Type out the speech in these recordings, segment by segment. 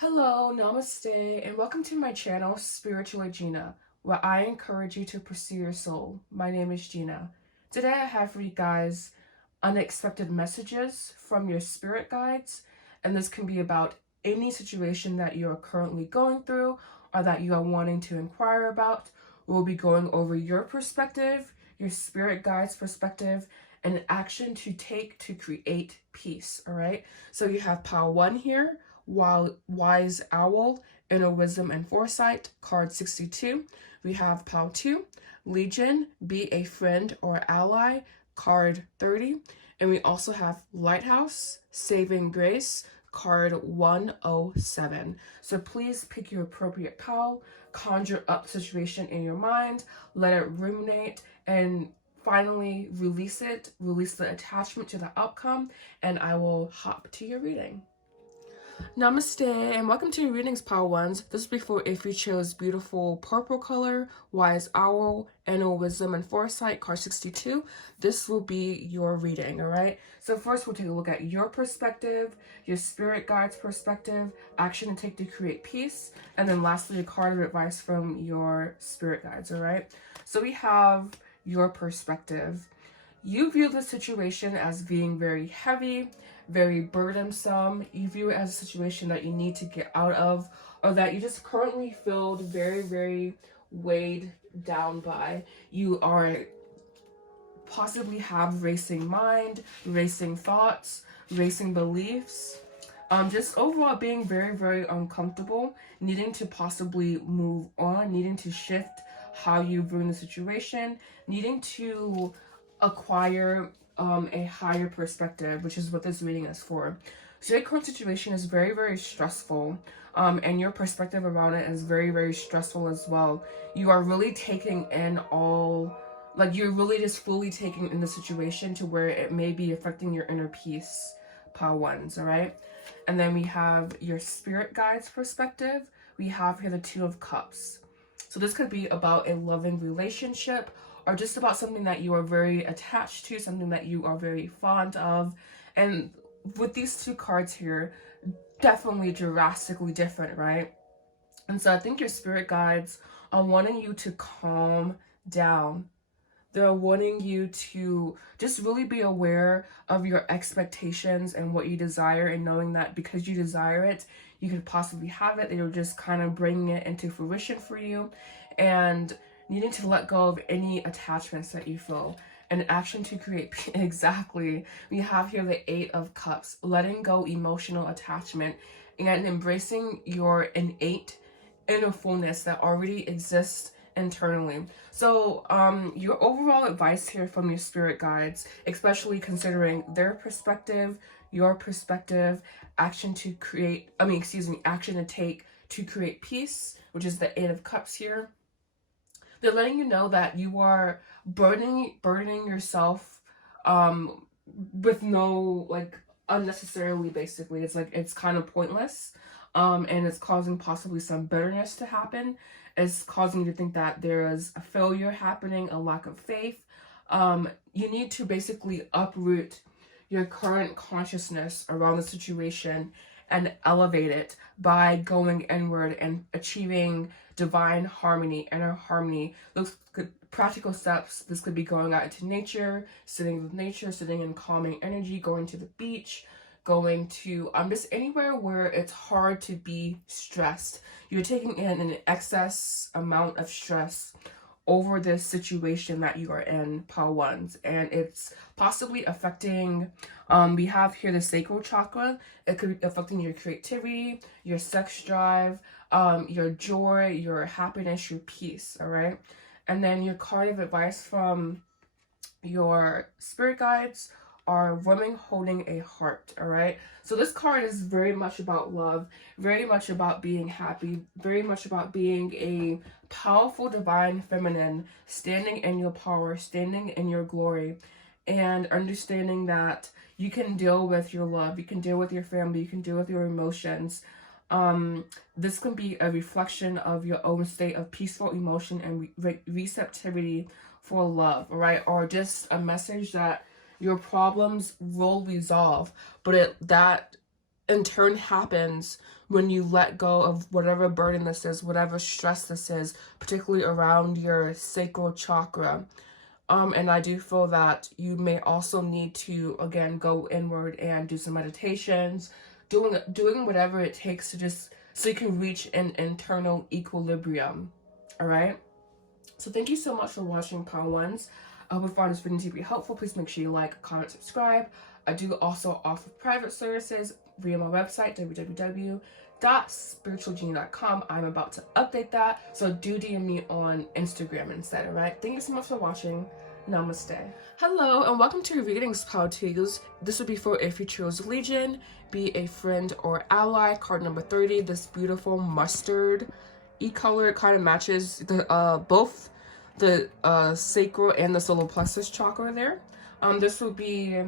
Hello, Namaste, and welcome to my channel, SpirituallyGina, where I encourage you to pursue your soul. My name is Gina. Today I have for you guys unexpected messages from your spirit guides, and this can be about any situation that you are currently going through or that you are wanting to inquire about. We'll be going over your perspective, your spirit guides' perspective, and an action to take to create peace, all right? So you have pile 1 here, while Wise Owl, Inner Wisdom and Foresight, card 62. We have pile 2, Legion, Be a Friend or Ally, card 30. And we also have Lighthouse, Saving Grace, card 107. So please pick your appropriate pile, conjure up the situation in your mind, let it ruminate, and finally release it, release the attachment to the outcome, and I will hop to your reading. Namaste and welcome to Readings Pile 1s. This is before if you chose beautiful purple color, Wise Owl, Inner Wisdom and Foresight, card 62. This will be your reading, alright? So first we'll take a look at your perspective, your spirit guide's perspective, action to take to create peace, and then lastly a card of advice from your spirit guides, alright? So we have your perspective. You view the situation as being very heavy, very burdensome. You view it as a situation that you need to get out of, or that you just currently feel very, very weighed down by. You are possibly have racing mind, racing thoughts, racing beliefs. Just overall being very, very uncomfortable, needing to possibly move on, needing to shift how you view the situation, needing to acquire a higher perspective, which is what this reading is for. So your current situation is very, very stressful, and your perspective around it is very, very stressful as well. You are really taking in all, like you're really just fully taking in the situation to where it may be affecting your inner peace, pile 1s, all right? And then we have your spirit guides perspective. We have here the 2 of Cups. So this could be about a loving relationship, or just about something that you are very attached to, something that you are very fond of. And with these 2 cards here, definitely drastically different, right? And so I think your spirit guides are wanting you to calm down. They're wanting you to just really be aware of your expectations and what you desire, and knowing that because you desire it, you could possibly have it. They're just kind of bringing it into fruition for you, and needing to let go of any attachments that you feel. An action to create exactly. We have here the 8 of Cups, letting go emotional attachment and embracing your innate inner fullness that already exists internally. So your overall advice here from your spirit guides, especially considering their perspective, your perspective, action to take to create peace, which is the 8 of Cups here. They're letting you know that you are burdening yourself with no, like, unnecessarily, basically. It's like, it's kind of pointless, and it's causing possibly some bitterness to happen. It's causing you to think that there is a failure happening, a lack of faith. You need to basically uproot your current consciousness around the situation and elevate it by going inward and achieving divine harmony, inner harmony. Those good practical steps. This could be going out into nature, sitting with nature, sitting in calming energy, going to the beach, going to just anywhere where it's hard to be stressed. You're taking in an excess amount of stress over this situation that you are in, pile 1s, and it's possibly affecting, we have here the sacral chakra. It could be affecting your creativity, your sex drive, your joy, your happiness, your peace, all right? And then your card of advice from your spirit guides are women holding a heart, all right? So this card is very much about love, very much about being happy, very much about being a powerful divine feminine, standing in your power, standing in your glory, and understanding that you can deal with your love, you can deal with your family, you can deal with your emotions. This can be a reflection of your own state of peaceful emotion and receptivity for love, right? Or just a message that your problems will resolve, but that in turn happens when you let go of whatever burden this is, whatever stress this is, particularly around your sacral chakra. And I do feel that you may also need to, again, go inward and do some meditations, doing whatever it takes to just, so you can reach an internal equilibrium. All right? So thank you so much for watching, Power Ones. I hope you found this video to be helpful. Please make sure you like, comment, subscribe. I do also offer private services via my website, www.spiritualgina.com. I'm about to update that, so do DM me on Instagram instead, alright? Thank you so much for watching. Namaste. Hello, and welcome to Readings, Power Twos. This would be for if you chose Legion, be a friend or ally. Card number 30, this beautiful mustard color. It kind of matches the both the sacral and the solar plexus chakra there. This will be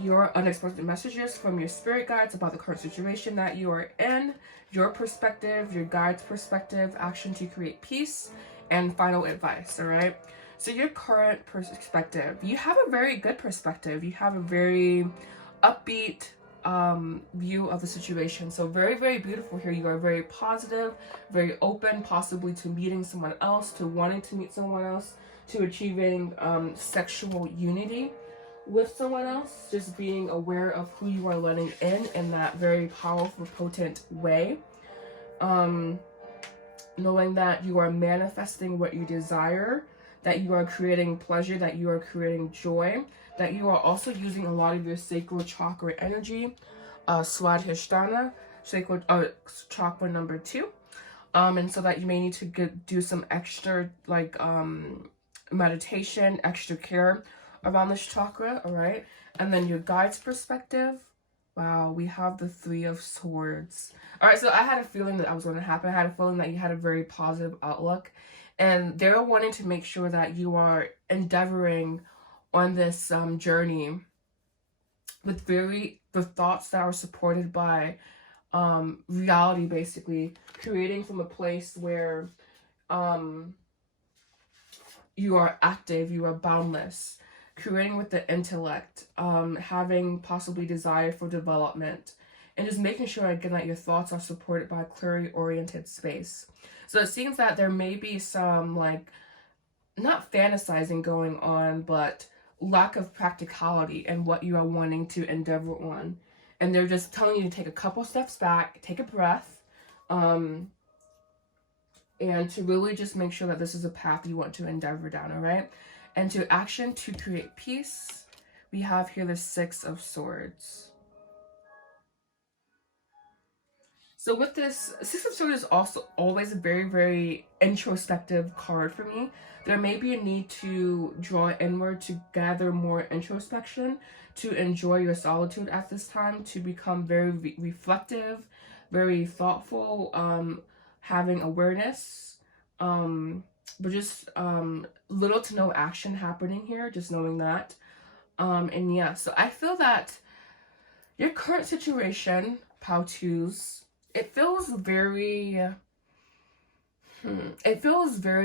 your unexpected messages from your spirit guides about the current situation that you are in, your perspective, your guide's perspective, action to create peace, and final advice. All right, so your current perspective, you have a very good perspective. You have a very upbeat view of the situation. So very, very beautiful here. You are very positive, very open, possibly to meeting someone else, to wanting to meet someone else, to achieving sexual unity with someone else, just being aware of who you are letting in that very powerful, potent way. Knowing that you are manifesting what you desire, that you are creating pleasure, that you are creating joy, that you are also using a lot of your sacral chakra energy, Swadhisthana, sacral chakra number 2, and so that you may need to do some extra like meditation, extra care around this chakra. All right, and then your guide's perspective. Wow, we have the 3 of Swords. All right, so I had a feeling that was going to happen. I had a feeling that you had a very positive outlook, and they're wanting to make sure that you are endeavoring on this journey with thoughts that are supported by reality, basically creating from a place where you are active, you are boundless, creating with the intellect, having possibly desire for development, and just making sure again that your thoughts are supported by a clearly oriented space. So it seems that there may be some like not fantasizing going on, but lack of practicality in what you are wanting to endeavor on, and they're just telling you to take a couple steps back, take a breath, and to really just make sure that this is a path you want to endeavor down. All right, and to action to create peace, we have here the 6 of Swords. So with this, 6 of Swords is also always a very, very introspective card for me. There may be a need to draw inward, to gather more introspection, to enjoy your solitude at this time, to become very reflective, very thoughtful, having awareness, but just little to no action happening here, just knowing that. And yeah, so I feel that your current situation, Pow Twos, it feels very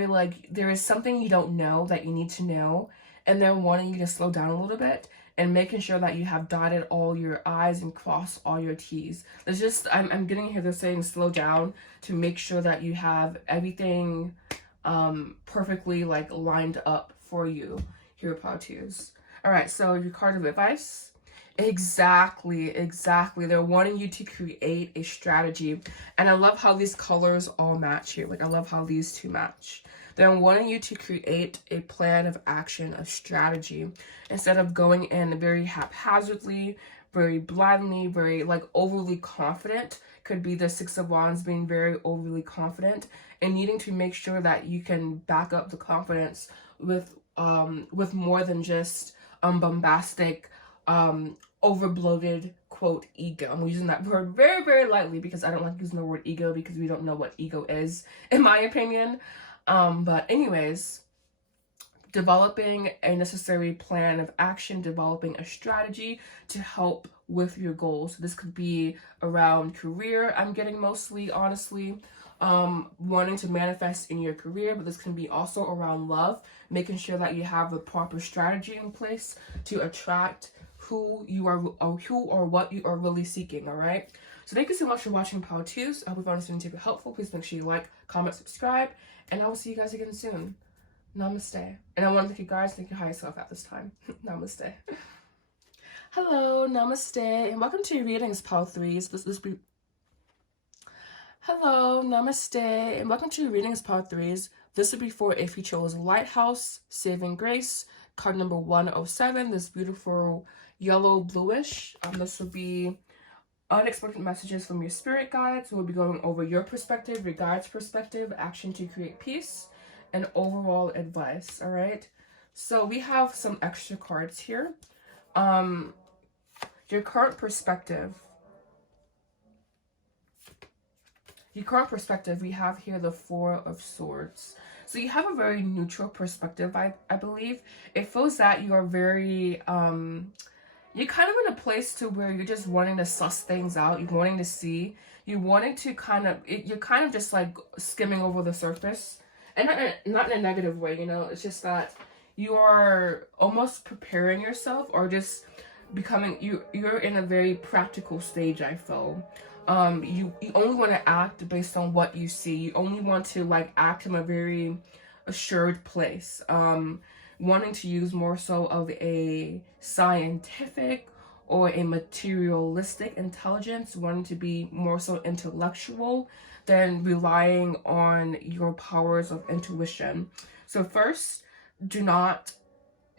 like there is something you don't know that you need to know, and they're wanting you to slow down a little bit and making sure that you have dotted all your I's and crossed all your T's. There's just, I'm getting here, they're saying slow down to make sure that you have everything perfectly like lined up for you here, Pow Twos. All right, so your card of advice. Exactly. They're wanting you to create a strategy. And I love how these colors all match here. Like, I love how these two match. They're wanting you to create a plan of action, a strategy, instead of going in very haphazardly, very blindly, very like overly confident. Could be the 6 of Wands being very overly confident and needing to make sure that you can back up the confidence with more than just bombastic, overbloated, quote, ego. I'm using that word very, very lightly because I don't like using the word ego because we don't know what ego is, in my opinion. But anyways, developing a necessary plan of action, developing a strategy to help with your goals. This could be around career, I'm getting mostly, honestly, wanting to manifest in your career, but this can be also around love, making sure that you have the proper strategy in place to attract who you are, or who or what you are really seeking. All right. So thank you so much for watching Power Twos. I hope you found this video helpful. Please make sure you like, comment, subscribe, and I will see you guys again soon. Namaste. And I want to thank you guys. Thank your higher self at this time. Namaste. Hello, namaste, and welcome to your readings, Power Threes. Hello, namaste, and welcome to your readings, Power Threes. This would be for if you chose Lighthouse, Saving Grace, card number 107. This beautiful yellow bluish. This will be unexpected messages from your spirit guides. We'll be going over your perspective, your guide's perspective, action to create peace, and overall advice. All right. So we have some extra cards here. Your current perspective. We have here the Four of Swords. So you have a very neutral perspective, I believe. It feels that you are very, you're kind of in a place to where you're just wanting to suss things out. You're wanting to see. You're wanting to you're kind of just like skimming over the surface. And not in a negative way, you know. It's just that you are almost preparing yourself, or just becoming, you're in a very practical stage, I feel. You only want to act based on what you see. You only want to like act in a very assured place. Wanting to use more so of a scientific or a materialistic intelligence, wanting to be more so intellectual than relying on your powers of intuition. So first, do not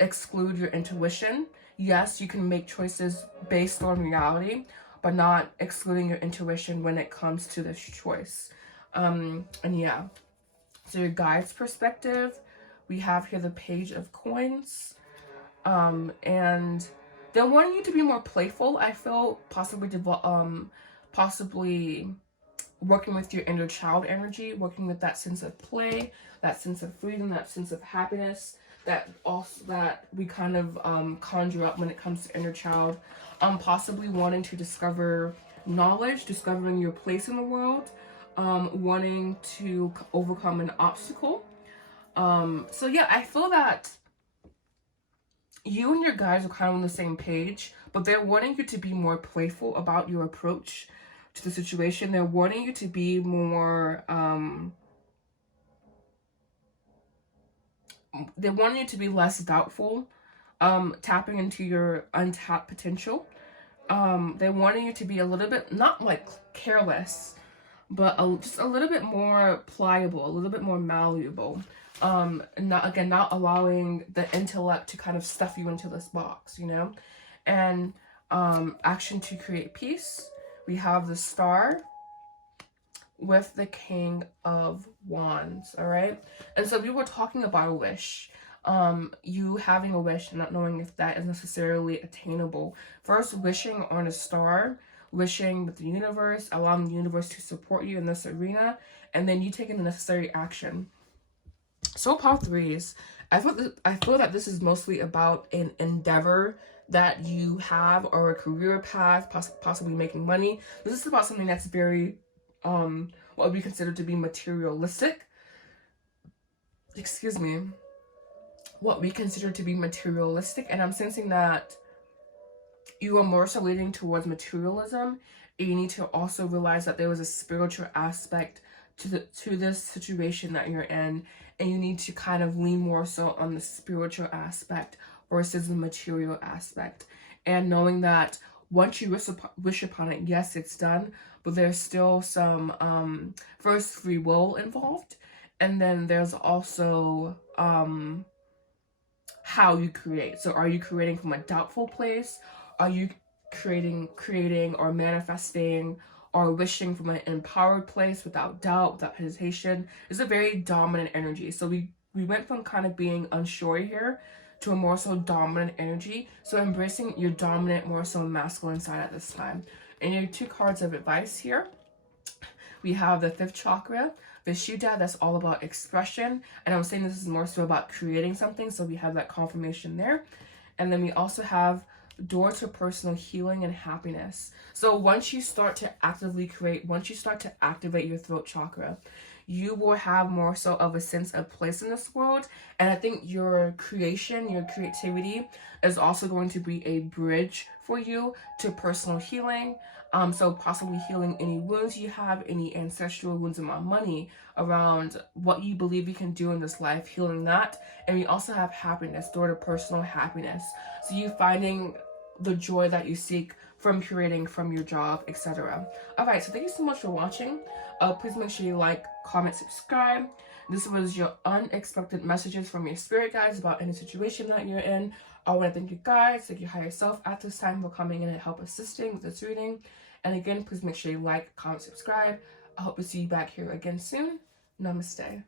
exclude your intuition. Yes, you can make choices based on reality, but not excluding your intuition when it comes to this choice. And yeah, so your guide's perspective, we have here the Page of Coins, and they're wanting you to be more playful, I feel, possibly working with your inner child energy, working with that sense of play, that sense of freedom, that sense of happiness, that we kind of conjure up when it comes to inner child. Possibly wanting to discover knowledge, discovering your place in the world, wanting to overcome an obstacle. So yeah, I feel that you and your guides are kind of on the same page, but they're wanting you to be more playful about your approach to the situation. They're wanting you to be more, they want you to be less doubtful, tapping into your untapped potential. They're wanting you to be a little bit, not like careless, but just a little bit more pliable, a little bit more malleable. Not allowing the intellect to kind of stuff you into this box, you know. And action to create peace. We have the Star with the King of Wands, all right? And so we were talking about a wish. You having a wish and not knowing if that is necessarily attainable. First, wishing on a star, wishing with the universe, allowing the universe to support you in this arena, and then you taking the necessary action. So Power Threes, I feel that this is mostly about an endeavor that you have, or a career path, possibly making money. This is about something that's very what we consider to be materialistic. Excuse me. What we consider to be materialistic, and I'm sensing that you are more so leaning towards materialism. And you need to also realize that there was a spiritual aspect to this situation that you're in, and you need to kind of lean more so on the spiritual aspect versus the material aspect. And knowing that once you wish upon it, yes, it's done, but there's still some first free will involved, and then there's also how you create. So are you creating from a doubtful place? Are you creating or manifesting or wishing from an empowered place without doubt, without hesitation? It's a very dominant energy. So we went from kind of being unsure here to a more so dominant energy. So embracing your dominant, more so masculine side at this time. And your two cards of advice here. We have the 5th chakra, Vishuddha, that's all about expression. And I was saying this is more so about creating something, so we have that confirmation there. And then we also have door to personal healing and happiness. So once you start to actively create, once you start to activate your throat chakra, you will have more so of a sense of place in this world. And I think your creation, your creativity is also going to be a bridge for you to personal healing. So possibly healing any wounds you have, any ancestral wounds around money, around what you believe you can do in this life, healing that. And we also have happiness, door to personal happiness. So you finding the joy that you seek from creating, from your job, etc. Alright, so thank you so much for watching. Please make sure you like, comment, subscribe. This was your unexpected messages from your spirit guides about any situation that you're in. I want to thank you guys, thank your higher self at this time for coming in and help assisting with this reading. And again, please make sure you like, comment, subscribe. I hope to see you back here again soon. Namaste.